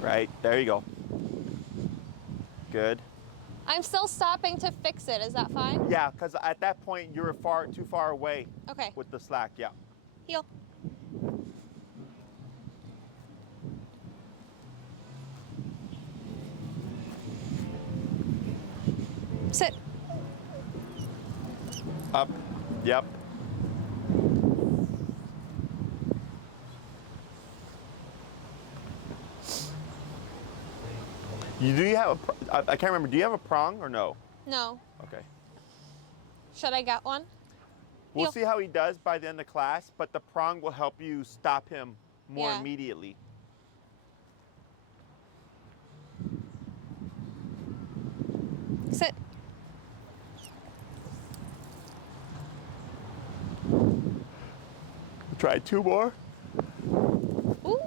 Right, there you go. Good. I'm still stopping to fix it. Is that fine? Yeah, because at that point you're too far away Okay. with the slack. Yeah. Heel. Sit. Up. Yep. Do you have I can't remember. Do you have a prong or no? No. Okay. Should I get one? We'll Heel. see how he does by the end of class, but the prong will help you stop him more Yeah. immediately. Sit. Try 2 more. Ooh.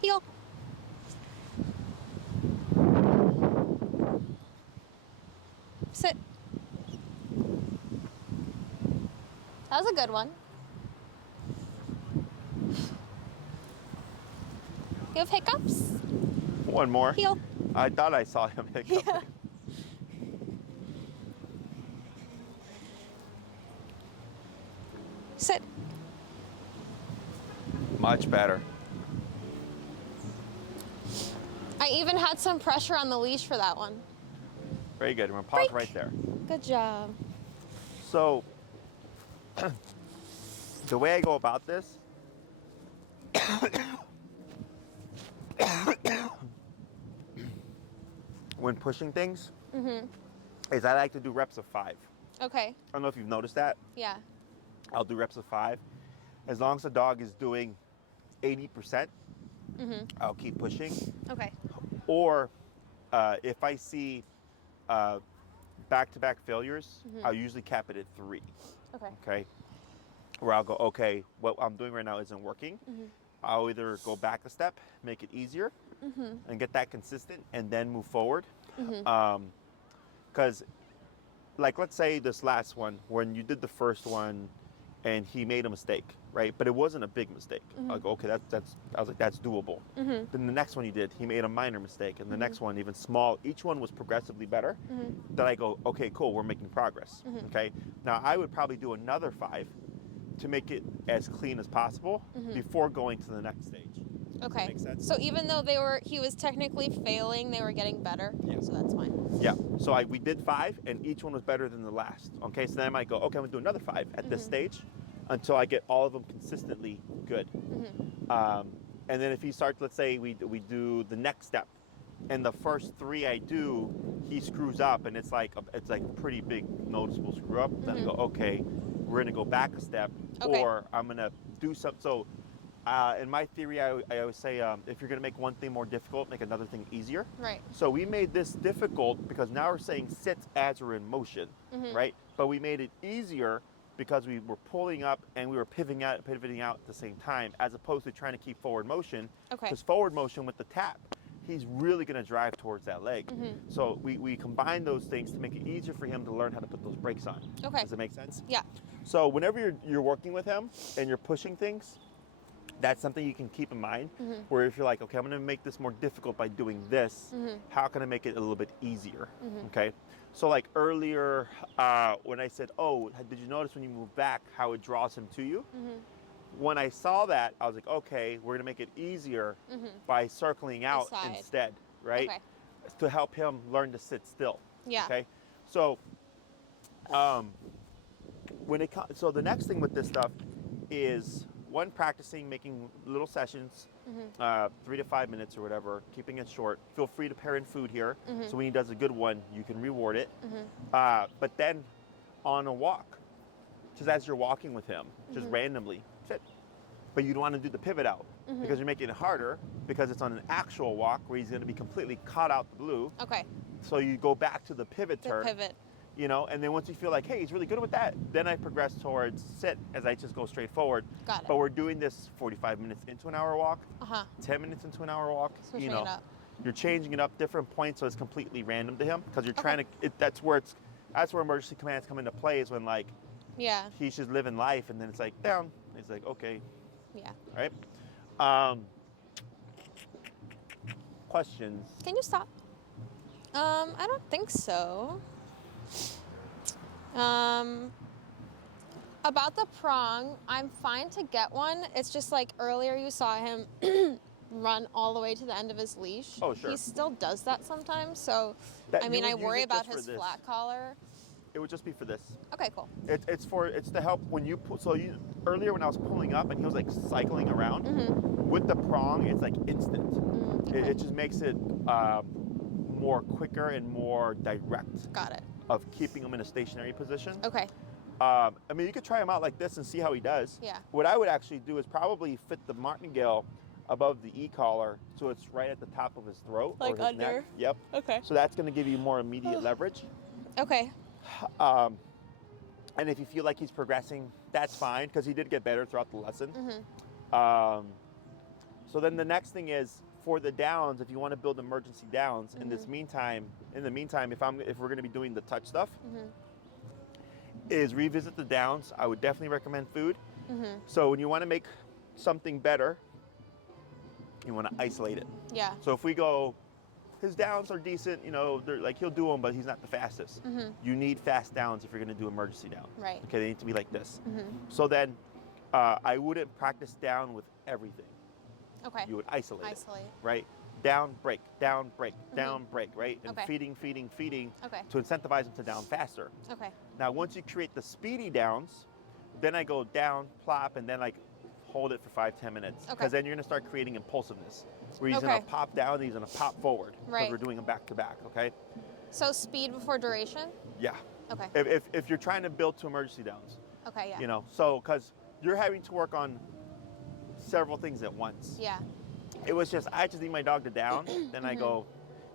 Heel. Sit. That was a good one. You have hiccups? 1 more. Heel. I thought I saw him hiccup. Yeah. Sit. Much better. I even had some pressure on the leash for that one. Very good. I'm gonna pause Break. right there. Good job. So, the way I go about this when pushing things is I like to do reps of 5. Okay. I don't know if you've noticed that. Yeah. I'll do reps of 5. As long as the dog is doing 80%, I'll keep pushing. Okay. Or if I see back-to-back failures, I'll usually cap it at 3. Okay. Okay. Where I'll go, okay, what I'm doing right now isn't working. I'll either go back a step, make it easier, and get that consistent, and then move forward. Because, like, let's say this last one, when you did the first one, and he made a mistake, right? But it wasn't a big mistake. I'll go, okay, I was like, that's doable. Then the next one he did, he made a minor mistake, and the next one, even small. Each one was progressively better. Then I go, okay, cool, we're making progress. Okay. Now I would probably do another 5 to make it as clean as possible before going to the next stage. Okay. Makes sense? So even though he was technically failing, they were getting better. Yeah. So that's fine. Yeah. So we did 5, and each one was better than the last. Okay. So then I might go, okay, I'm gonna do another 5 at this stage until I get all of them consistently good. And then if he starts, let's say we do the next step, and the first 3 I do, he screws up, and it's like a pretty big noticeable screw up. Then I go, okay, we're gonna go back a step, Okay. or I'm gonna do something. So In my theory, I always say if you're going to make one thing more difficult, make another thing easier. Right. So we made this difficult because now we're saying sit as we're in motion, right? But we made it easier because we were pulling up and we were pivoting out at the same time, as opposed to trying to keep forward motion. Okay. Because forward motion with the tap, he's really going to drive towards that leg. So we combine those things to make it easier for him to learn how to put those brakes on. Okay. Does that make sense? Yeah. So whenever you're working with him and you're pushing things, that's something you can keep in mind, where if you're like, okay, I'm going to make this more difficult by doing this, how can I make it a little bit easier? Okay. So like earlier, when I said, oh, did you notice when you move back how it draws him to you? When I saw that, I was like, okay, we're going to make it easier by circling out Aside. instead, right? Okay. To help him learn to sit still. Yeah. Okay. So so the next thing with this stuff is one, practicing making little sessions, 3 to 5 minutes or whatever, keeping it short. Feel free to pair in food here. So when he does a good one, you can reward it. But then on a walk, just as you're walking with him, just randomly, sit. But you don't want to do the pivot out because you're making it harder because it's on an actual walk where he's going to be completely caught out the blue. Okay. So you go back to the pivot turn. Pivot. You know, and then once you feel like, hey, he's really good with that, then I progress towards sit as I just go straight forward. Got it. But we're doing this 45 minutes into an hour walk, 10 minutes into an hour walk. Switching it up. You're changing it up different points so it's completely random to him because you're trying to. That's where emergency commands come into play, is when like he's just living life and then it's like down. It's like okay. Yeah. Right. Questions? Can you stop? I don't think so. About the prong, I'm fine to get one. It's just like earlier you saw him run all the way to the end of his leash. Oh, sure. He still does that sometimes. So, That- I you mean, would I use worry it about just for his this. flat collar. It would just be for this. Okay, cool. It's to help when you pull. So earlier when I was pulling up and he was like cycling around with the prong, it's like instant. It just makes it more quicker and more direct. Got it. Of keeping him in a stationary position. Okay. I mean, you could try him out like this and see how he does. Yeah. What I would actually do is probably fit the martingale above the e-collar so it's right at the top of his throat. Like or his neck. under? Yep. Okay. So that's going to give you more immediate leverage. Okay. And if you feel like he's progressing, that's fine because he did get better throughout the lesson. So then the next thing is for the downs, if you want to build emergency downs, in the meantime, if we're going to be doing the touch stuff, is revisit the downs. I would definitely recommend food. So when you want to make something better, you want to isolate it. Yeah. So if we go, his downs are decent, you know, they're like he'll do them, but he's not the fastest. You need fast downs if you're going to do emergency down. Right. Okay, they need to be like this. So then I wouldn't practice down with everything. Okay. You would isolate it, Isolate. right? Down, break, down, break, down, break, right? And Okay. feeding Okay. to incentivize him to down faster. Okay. Now, once you create the speedy downs, then I go down, plop, and then like hold it for 5-10 minutes. Okay. Because then you're gonna start creating impulsiveness, where he's gonna Okay. pop down and he's gonna pop forward. Because Right. we're doing them back to back, okay? So speed before duration? Yeah. Okay. If you're trying to build to emergency downs, Okay, yeah. you know, so because you're having to work on several things at once. Yeah. It was just, I just need my dog to down, then I go,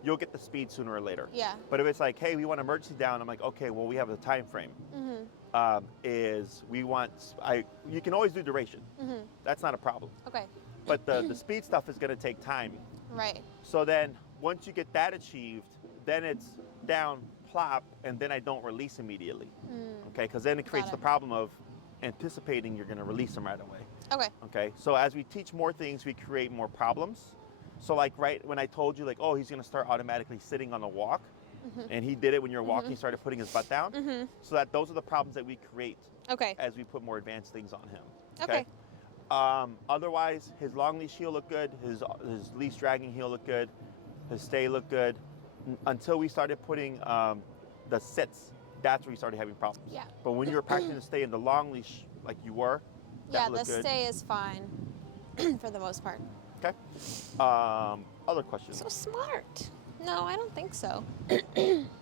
you'll get the speed sooner or later. Yeah. But if it's like, hey, we want emergency down, I'm like, okay, well, we have a time frame. You can always do duration. That's not a problem. Okay. But the speed stuff is gonna take time. Right. So then once you get that achieved, then it's down, plop, and then I don't release immediately. Okay, because then it creates Got the it. problem of anticipating you're gonna release them right away. Okay. Okay, so as we teach more things, we create more problems. So like right when I told you like, oh, he's gonna start automatically sitting on the walk, and he did it when you were walking, he started putting his butt down. So that those are the problems that we create Okay. as we put more advanced things on him. Okay. Otherwise, his long leash heel looked good, his leash dragging heel looked good, his stay looked good, until we started putting the sits. That's where we started having problems. Yeah. But when you were practicing to stay in the long leash like you were, that Yeah, the looked good. stay is fine for the most part. Okay. Other questions? So smart. No, I don't think so.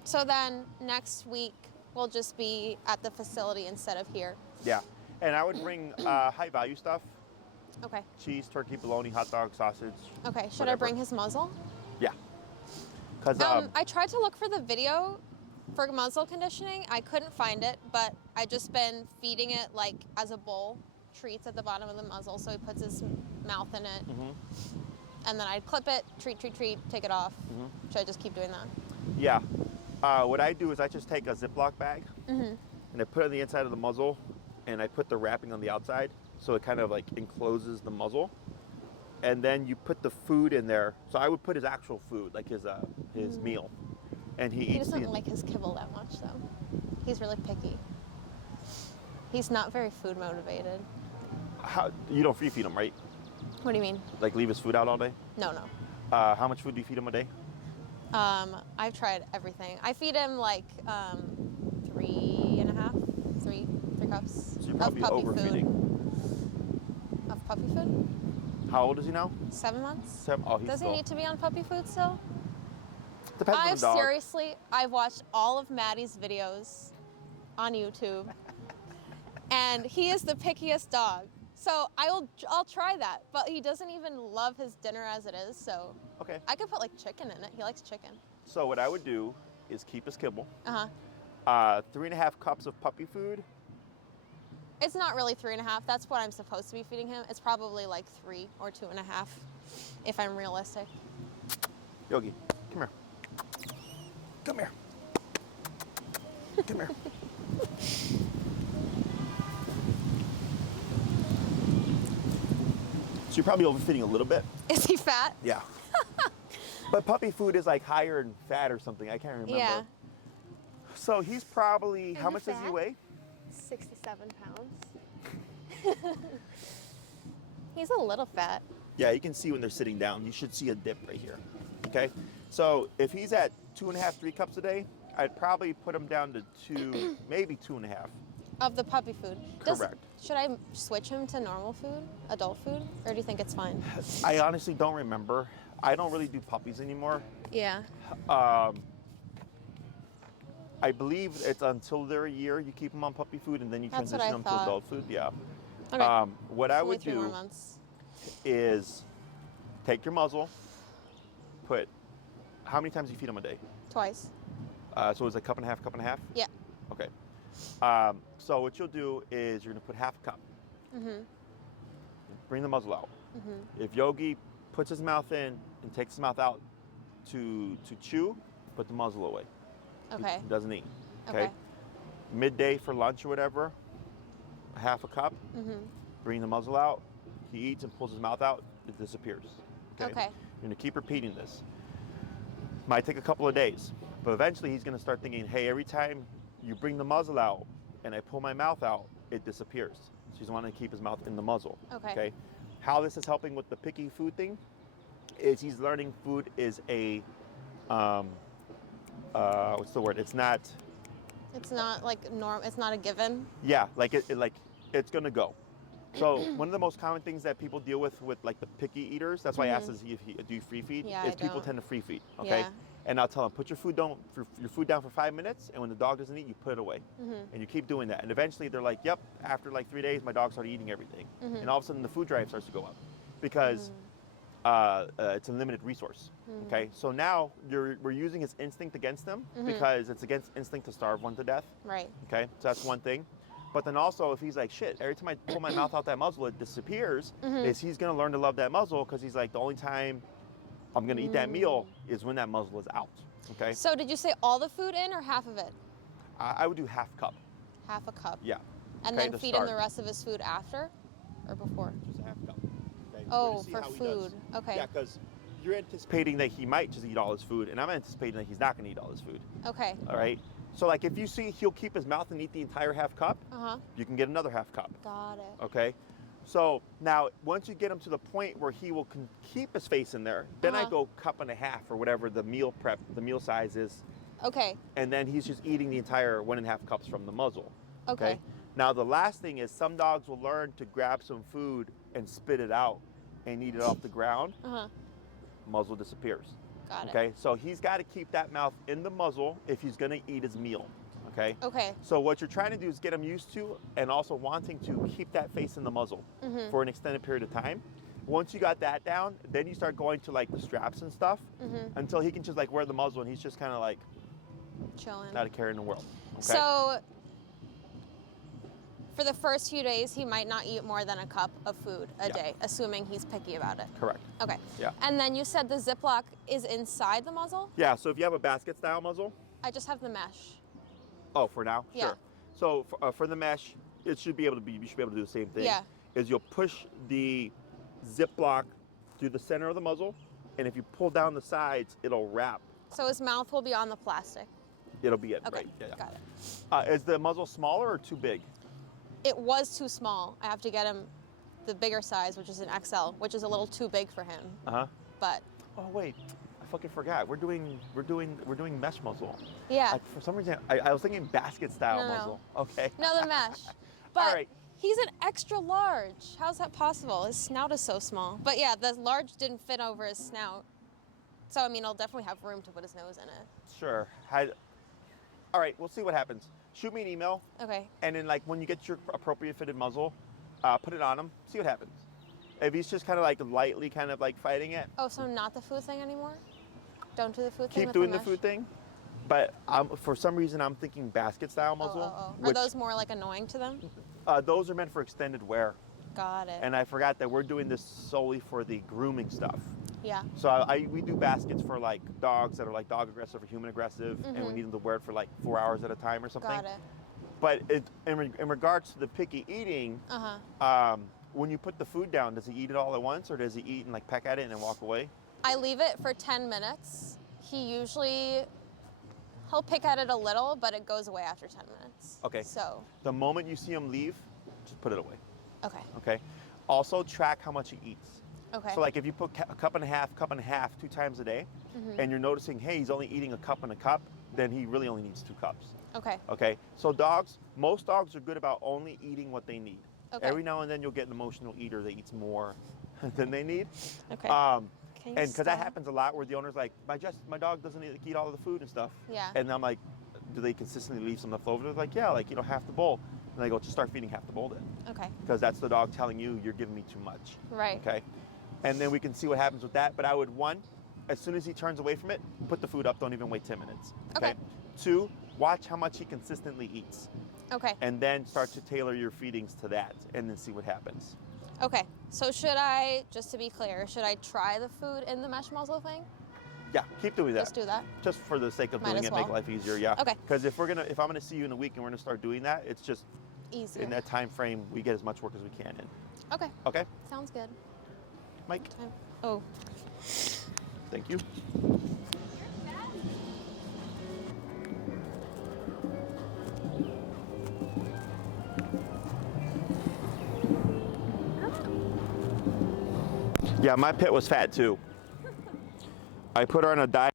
So then next week we'll just be at the facility instead of here. Yeah. And I would bring high value stuff. Okay. Cheese, turkey, bologna, hot dog, sausage. Okay. Should I whatever. bring his muzzle? Yeah. Because I tried to look for the video for muzzle conditioning. I couldn't find it, but I just been feeding it like as a bowl, treats at the bottom of the muzzle, so he puts his mouth in it. And then I'd clip it, treat, take it off. Should I just keep doing that? yeah. What I do is I just take a Ziploc bag and I put it on the inside of the muzzle, and I put the wrapping on the outside, so it kind of like encloses the muzzle. And then you put the food in there. So I would put his actual food, like his meal, and he eats. He doesn't like his kibble that much, though. He's really picky. He's not very food motivated. You don't free feed him, right? What do you mean? Like leave his food out all day? No. How much food do you feed him a day? I've tried everything. I feed him like 3 cups So you're of probably puppy overfeeding. food. Of puppy food? How old is he now? 7 months? 7. Oh, he's Does he still. need to be on puppy food still? Depends on the dog. I've watched all of Maddie's videos on YouTube, and he is the pickiest dog. So I'll try that, but he doesn't even love his dinner as it is. So Okay. I could put like chicken in it. He likes chicken. So what I would do is keep his kibble. 3.5 cups of puppy food. It's not really 3.5. That's what I'm supposed to be feeding him. It's probably like 3 or 2.5, if I'm realistic. Yogi, come here. Come here. Come here. So you're probably overfeeding a little bit. Is he fat? Yeah. But puppy food is like higher in fat or something. I can't remember. Yeah. So he's probably, how you much does he fat? weigh? 67 pounds. He's a little fat. Yeah, you can see when they're sitting down. You should see a dip right here. Okay. So if he's at 2.5, 3 cups a day, I'd probably put him down to 2, maybe 2.5. Of the puppy food. Correct. Should I switch him to normal food, adult food, or do you think it's fine? I honestly don't remember. I don't really do puppies anymore. Yeah. I believe it's until they're a year you keep them on puppy food, and then you That's what transition I them thought. to adult food. Yeah. Okay. What I Only would 3 more do months. is take your muzzle, put, how many times do you feed them a day? Twice. So it's a cup and a half, cup and a half? Yeah. Okay. So what you'll do is you're gonna put half a cup. Bring the muzzle out. If Yogi puts his mouth in and takes his mouth out to chew, put the muzzle away. Okay. He doesn't eat. Okay. Midday for lunch or whatever, half a cup. Bring the muzzle out. He eats and pulls his mouth out. It disappears. Okay. You're gonna keep repeating this. Might take a couple of days, but eventually he's gonna start thinking, hey, every time you bring the muzzle out and I pull my mouth out, it disappears. So he's wanting to keep his mouth in the muzzle. Okay. How this is helping with the picky food thing is he's learning food is a, what's the word? It's not. It's not like it's not a given. Yeah, like it's gonna go. So one of the most common things that people deal with like the picky eaters, that's why I asked is do you free feed? Yeah, is I people don't. tend to free feed. Okay. Yeah. And I'll tell them, put your food down for 5 minutes, and when the dog doesn't eat, you put it away. And you keep doing that. And eventually they're like, yep, after like 3 days, my dog started eating everything. And all of a sudden the food drive starts to go up because it's a limited resource. Okay, so now we're using his instinct against them because it's against instinct to starve one to death. Right. Okay, so that's one thing. But then also, if he's like, shit, every time I pull my mouth out that muzzle, it disappears, is he's gonna learn to love that muzzle because he's like, the only time I'm gonna eat that meal is when that muzzle is out. Okay. So did you say all the food in or half of it? I would do half cup. Half a cup. Yeah. And Okay, then to feed him start. the rest of his food after or before? Just a half cup. Okay. Oh, To see for how he food. does. Okay. Yeah, because you're anticipating that he might just eat all his food, and I'm anticipating that he's not gonna eat all his food. Okay. All right. So like, if you see he'll keep his mouth and eat the entire half cup, you can get another half cup. Got it. Okay. So now, once you get him to the point where he will keep his face in there, then I go cup and a half or whatever the meal size is, Okay. and then he's just eating the entire 1.5 cups from the muzzle. Okay. Now the last thing is some dogs will learn to grab some food and spit it out and eat it off the ground. Muzzle disappears. Got it. Okay. So he's got to keep that mouth in the muzzle if he's going to eat his meal. okay? Okay. So what you're trying to do is get them used to and also wanting to keep that face in the muzzle for an extended period of time. Once you got that down, then you start going to like the straps and stuff until he can just like wear the muzzle and he's just kind of like Chilling. not a care in the world. Okay? So for the first few days, he might not eat more than a cup of food a day, assuming he's picky about it. Correct. Okay. Yeah. And then you said the Ziploc is inside the muzzle? Yeah, so if you have a basket style muzzle, I just have the mesh. oh, for now? Yeah. Sure. So for the mesh, it should be able to be, you should be able to do the same thing. Yeah. Is you'll push the Ziploc through the center of the muzzle, and if you pull down the sides, it'll wrap. So his mouth will be on the plastic. It'll be it, Okay, right? Yeah, yeah. got it. Is the muzzle smaller or too big? It was too small. I have to get him the bigger size, which is an XL, which is a little too big for him. Uh-huh. But Oh wait, I fucking forgot. We're doing mesh muzzle. yeah, For some reason, I was thinking basket style No, no. muzzle. Okay. no, the mesh. But All right. he's an extra large. How's that possible? His snout is so small. But yeah, the large didn't fit over his snout. So I mean, he'll definitely have room to put his nose in it. Sure. All right, we'll see what happens. Shoot me an email, Okay. and then like when you get your appropriate fitted muzzle, put it on him. See what happens. If he's just kind of like lightly kind of like fighting it, Oh, so not the food thing anymore? Don't do the food thing keep with doing the the mesh? food thing. But for some reason, I'm thinking basket style muzzle. Are which, those more like annoying to them? those are meant for extended wear. Got it. And I forgot that we're doing this solely for the grooming stuff. Yeah. So we do baskets for like dogs that are like dog aggressive or human aggressive, and we need them to wear it for like 4 hours at a time or something. Got it. But in regards to the picky eating, when you put the food down, does he eat it all at once, or does he eat and like peck at it and then walk away? I leave it for 10 minutes. He'll pick at it a little, but it goes away after 10 minutes. Okay. So, The moment you see him leave, just put it away. okay. Okay. Also track how much he eats. Okay. So like if you put a cup and a half 2 times a day, and you're noticing, hey, he's only eating a cup and a cup, then he really only needs 2 cups. Okay. Okay. So most dogs are good about only eating what they need. Okay. Every now and then you'll get an emotional eater that eats more than they need. Okay. And Can you because that stop? happens a lot where the owner's like, my dog doesn't eat all of the food and stuff. Yeah. And I'm like, do they consistently leave some left over? They're like, yeah, like, half the bowl. And I go, just start feeding half the bowl then. Okay. Because that's the dog telling you, you're giving me too much. Right. Okay. And then we can see what happens with that. But I would, 1, as soon as he turns away from it, put the food up. Don't even wait 10 minutes. Okay. 2, watch how much he consistently eats. Okay. And then start to tailor your feedings to that and then see what happens. Okay. So should I, just to be clear, should I try the food in the mesh muzzle thing? Yeah, keep doing that. Just do that? Just for the sake of Might doing as it, make well. life easier, yeah. Okay. Because if I'm gonna see you in a week and we're gonna start doing that, it's just Easier. in that time frame we get as much work as we can in. Okay. Okay, Sounds good. Mike, Oh. thank you. Yeah, my pit was fat too. I put her on a diet.